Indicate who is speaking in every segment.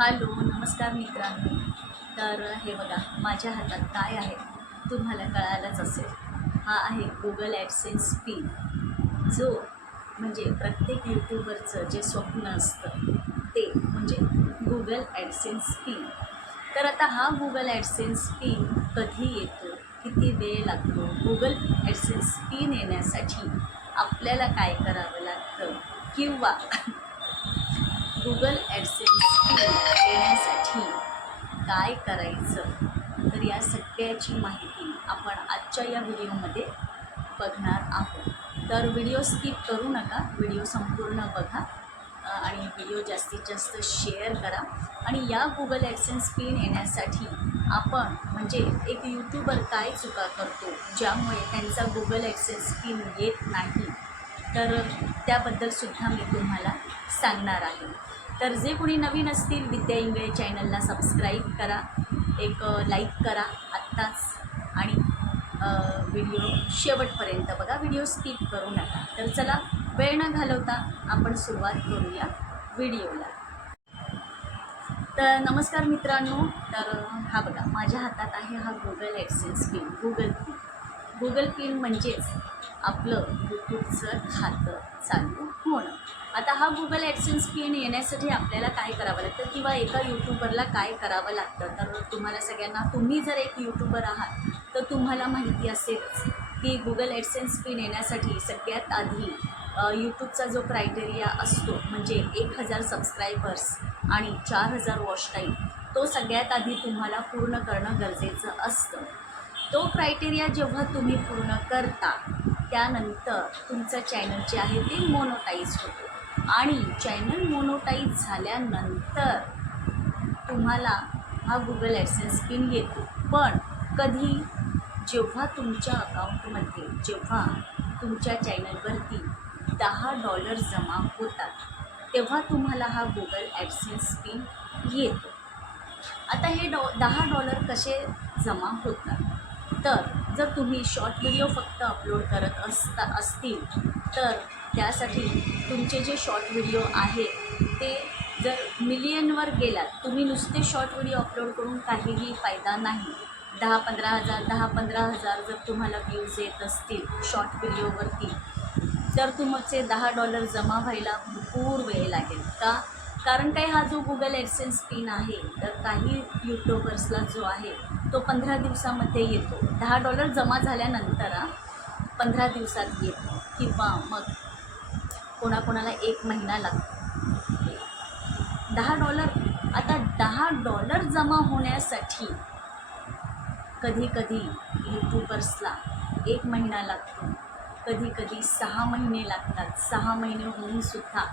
Speaker 1: Hello नमस्कार मित्रांनो. तर हे बघा माझ्या हातात काय आहे तुम्हाला कळायलाच असेल. हा आहे गुगल ॲडसेन्स पिन जो म्हणजे प्रत्येक यूट्यूबरचं जे स्वप्न असतं ते म्हणजे गुगल ॲडसेन्स पिन तर आता हा गुगल ॲडसेन्स पिन कधी येतो किती वेळ लागतो गुगल ॲडसेन्स पिन येण्यासाठी आपल्याला काय करावं लागतं किंवा गुगल ॲडसेन्स पिन येण्यासाठी काय करायचं? तर या सगळ्याची माहिती आपण आजच्या या व्हिडिओमध्ये बघणार आहोत. तर व्हिडिओ स्किप करू नका व्हिडिओ संपूर्ण बघा आणि व्हिडिओ जास्तीत जास्त शेअर करा. आणि या गुगल ॲडसेन्स पिन येण्यासाठी आपण म्हणजे एक यूट्यूबर काय चुका करतो ज्यामुळे त्यांचा गुगल ॲडसेन्स पिन येत नाही तर त्याबद्दलसुद्धा मी तुम्हाला सांगणार आहे. तर जे कोणी नवीन असतील विद्या इंगळे चॅनलला सबस्क्राईब करा एक लाईक करा आत्ताच आणि व्हिडिओ शेवटपर्यंत बघा व्हिडिओ स्किप करू नका. तर चला वेळ न घालवता आपण सुरुवात करूया व्हिडिओला. तर नमस्कार मित्रांनो तर हा बघा माझ्या हातात आहे हा Google AdSense pin Google pin Google pin म्हणजेच आपलं यूट्यूबचं खातं चालू होणं. आता हा गुगल ॲडसेन्स पिन येण्यासाठी आपल्याला काय करावं लागतं? किंवा एका यूट्यूबरला काय करावं लागतं? तर तुम्हाला सगळ्यांना तुम्ही जर एक यूट्यूबर आहात तर तुम्हाला माहिती असेलच की गुगल ॲडसेन्स पिन येण्यासाठी सगळ्यात आधी यूट्यूबचा जो क्रायटेरिया असतो म्हणजे एक हजार सबस्क्रायबर्स आणि चार हजार वॉच टाईम तो सगळ्यात आधी तुम्हाला पूर्ण करणं गरजेचं असतं. तो क्रायटेरिया जेव्हा तुम्ही पूर्ण करता त्यानंतर तुमचं चॅनल जे आहे ते मोनोटाईज होतो. आणि चॅनल मोनोटाईज झाल्यानंतर तुम्हाला हा गुगल ॲडसेन्स पिन येतो. पण कधी जेव्हा तुमच्या अकाउंटमध्ये जेव्हा तुमच्या चॅनलवरती दहा डॉलर जमा होतात तेव्हा तुम्हाला हा गुगल ॲडसेन्स पिन येतो. आता हे डॉ दहा डॉलर कसे जमा होतात? तर जर तुम्ही शॉर्ट व्हिडिओ फक्त अपलोड करत असता असतील तर त्यासाठी तुमचे जे शॉर्ट व्हिडिओ आहे ते जर मिलियनवर गेलात तुम्ही नुसते शॉर्ट व्हिडिओ अपलोड करून काहीही फायदा नाही. दहा पंधरा हजार दहा पंधरा हजार जर तुम्हाला व्ह्यूज येत असतील शॉर्ट व्हिडिओवरती तर तुमचे दहा डॉलर जमा व्हायला भरपूर वेळ लागेल. का? कारण काय हा जो गुगल ॲडसेन्स पिन आहे तर काही यूट्यूबर्सला जो आहे तो पंधरा दिवसामध्ये येतो. दहा डॉलर जमा झाल्यानंतर पंधरा दिवसात येतो. किंवा मग कोणाकोणाला एक महिना लागतो. दहा डॉलर आता दहा डॉलर जमा होण्यासाठी कधी कधी यूट्यूबर्सला एक महिना लागतो. कधी कधी सहा महिने लागतात. सहा महिने होऊनसुद्धा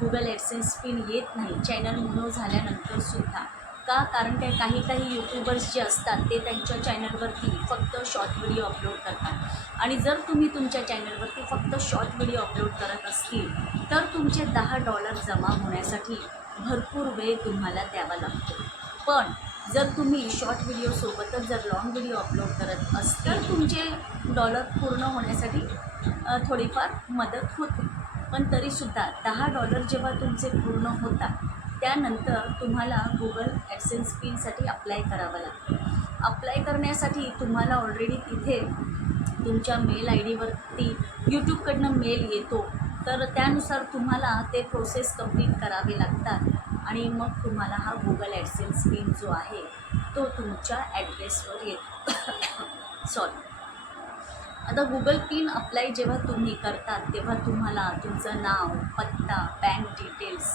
Speaker 1: गुगल ॲडसेन्स पिन येत नाही. चॅनल नो झाल्यानंतर सुद्धा. का? कारण त्या काही काही यूट्यूबर्स जे असतात ते त्यांच्या चॅनलवरती फक्त शॉर्ट व्हिडिओ अपलोड करतात. आणि जर तुम्ही तुमच्या चॅनलवरती फक्त शॉर्ट व्हिडिओ अपलोड करत असतील तर तुमचे दहा डॉलर जमा होण्यासाठी भरपूर वेळ तुम्हाला द्यावा लागतो. पण जर तुम्ही शॉर्ट व्हिडिओसोबतच जर लॉंग व्हिडिओ अपलोड करत असतील तर तुमचे डॉलर पूर्ण होण्यासाठी थोडीफार मदत होते. पण तरीसुद्धा दहा डॉलर जेव्हा तुमचे पूर्ण होतात त्यानंतर तुम्हाला गुगल ॲडसेन्स पिनसाठी अप्लाय करावं लागतं. अप्लाय करण्यासाठी तुम्हाला ऑलरेडी तिथे तुमच्या मेल आय डीवरती यूट्यूबकडनं मेल येतो. तर त्यानुसार तुम्हाला ते प्रोसेस कंप्लीट करावे लागतात आणि मग तुम्हाला हा गुगल ॲडसेन्स पिन जो आहे तो तुमच्या ॲड्रेसवर येतो. सॉरी आता गुगल पिन अप्लाय जेव्हा तुम्ही करतात तेव्हा तुम्हाला तुमचं नाव पत्ता बँक डिटेल्स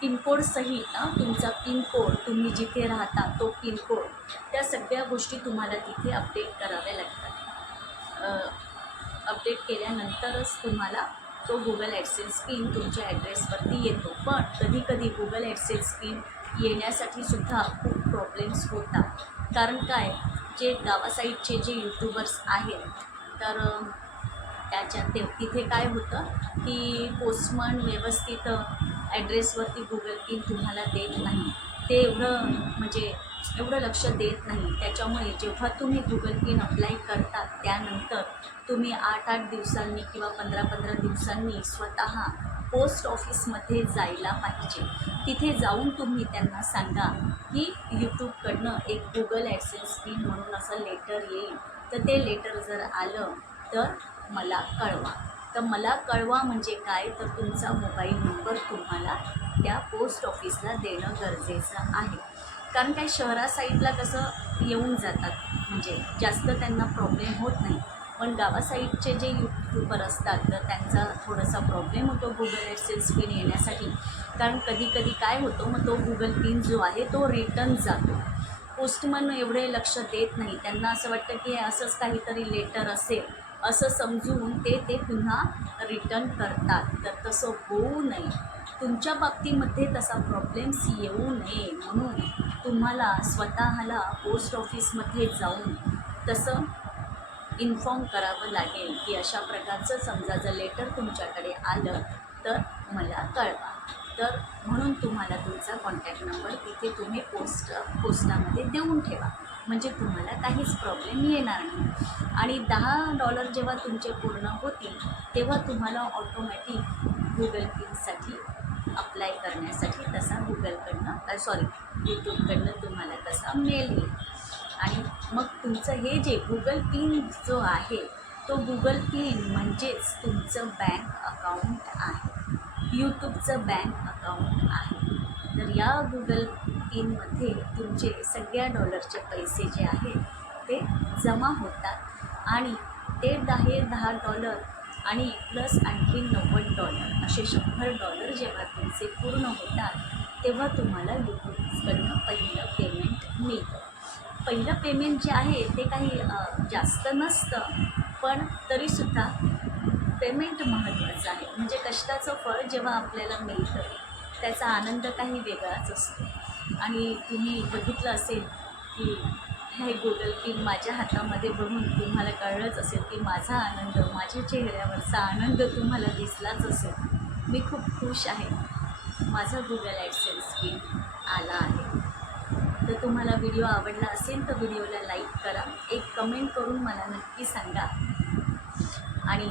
Speaker 1: पिनकोडसहित तुमचा पिनकोड तुम्ही जिथे राहता तो पिनकोड त्या सगळ्या गोष्टी तुम्हाला तिथे अपडेट कराव्या लागतात. अपडेट केल्यानंतरच तुम्हाला तो गुगल ॲडसेन्स पिन तुमच्या ॲड्रेसवरती येतो. पण कधीकधी गुगल ॲडसेन्स पिन येण्यासाठी सुद्धा खूप प्रॉब्लेम्स होतात. कारण काय? जे गावासाईडचे जे यूट्यूबर्स आहेत तर त्याच्यात ते तिथे काय होतं की पोस्टमन व्यवस्थित ॲड्रेसवरती गुगल पिन तुम्हाला देत नाही. ते एवढं म्हणजे एवढं लक्ष देत नाही. त्याच्यामुळे जेव्हा तुम्ही गुगल पिन अप्लाय करतात त्यानंतर तुम्ही आठ आठ दिवसांनी किंवा पंधरा पंधरा दिवसांनी स्वतः पोस्ट ऑफिसमध्ये जायला पाहिजे. तिथे जाऊन तुम्ही त्यांना सांगा की यूट्यूबकडनं एक गुगल ॲडसेन्स पिन म्हणून असं लेटर येईल. तर ते लेटर जर आलं तर मला कळवा. तर मला कळवा म्हणजे काय? तर तुमचा मोबाईल नंबर तुम्हाला त्या पोस्ट ऑफिसला देणं गरजेचं आहे. कारण काय? शहरा साईडला कसं येऊन जातात. म्हणजे जास्त त्यांना प्रॉब्लेम होत नाही. पण गावा साईडचे जे यूट्यूबर असतात तर त्यांचा थोडासा प्रॉब्लेम होतो गुगल ॲडसेन्स पिन येण्यासाठी. कारण कधी कधी काय होतं? मग तो गुगल पिन जो आहे तो रिटर्न जातो. पोस्टमन एवढे लक्ष देत नाही. त्यांना असं वाटतं की असंच काहीतरी लेटर असेल. असं समजून ते ते पुन्हा रिटर्न करतात. तर तसं होऊ नये. तुमच्या बाबतीमध्ये तसा प्रॉब्लेम्स येऊ नये. म्हणून तुम्हाला स्वतःला पोस्ट ऑफिसमध्ये जाऊन तसं इन्फॉर्म करावं लागेल की अशा प्रकारचं समजा जर लेटर तुमच्याकडे आलं तर मला कळवा. तर म्हणून तुम्हाला तुमचा कॉन्टॅक्ट नंबर तिथे तुम्ही पोस्ट पोस्टामध्ये देऊन ठेवा. म्हणजे तुम्हाला काहीच प्रॉब्लेम येणार नाही. आणि दहा डॉलर जेव्हा तुमचे पूर्ण होतील तेव्हा तुम्हाला ऑटोमॅटिक गुगल पिनसाठी अप्लाय करण्यासाठी तसा गुगलकडनं सॉरी यूट्यूबकडनं तुम्हाला तसा मेल येईल. आणि मग तुमचं हे जे गुगल पिन जो आहे तो गुगल पिन म्हणजेच तुमचं बँक अकाउंट आहे. यूट्यूबचं बँक अकाउंट आहे. तर या गुगल पिनमध्ये तुमचे सगळ्या डॉलरचे पैसे जे आहेत ते जमा होतात. आणि ते दहा दहा डॉलर आणि प्लस आणखी नव्वद डॉलर असे शंभर डॉलर जेव्हा तुमचे पूर्ण होतात तेव्हा तुम्हाला यूट्यूबकडनं पहिलं पेमेंट मिळतं. पहिलं पेमेंट जे आहे ते काही जास्त नसतं पण तरीसुद्धा पेमेंट महत्त्वाचं आहे. म्हणजे कष्टाचं फळ जेव्हा आपल्याला मिळतं त्याचा आनंद काही वेगळाच असतो. आणि तुम्ही बघितलं असेल की हे गुगल की माझ्या हातामध्ये बघून तुम्हाला कळलंच असेल की माझा आनंद माझ्या चेहऱ्यावरचा आनंद तुम्हाला दिसलाच असेल. मी खूप खुश आहे. माझा गुगल ॲडसेन्स पिन आला आहे. तर तुम्हाला व्हिडिओ आवडला असेल तर व्हिडिओला लाईक करा. एक कमेंट करून मला नक्की सांगा. आणि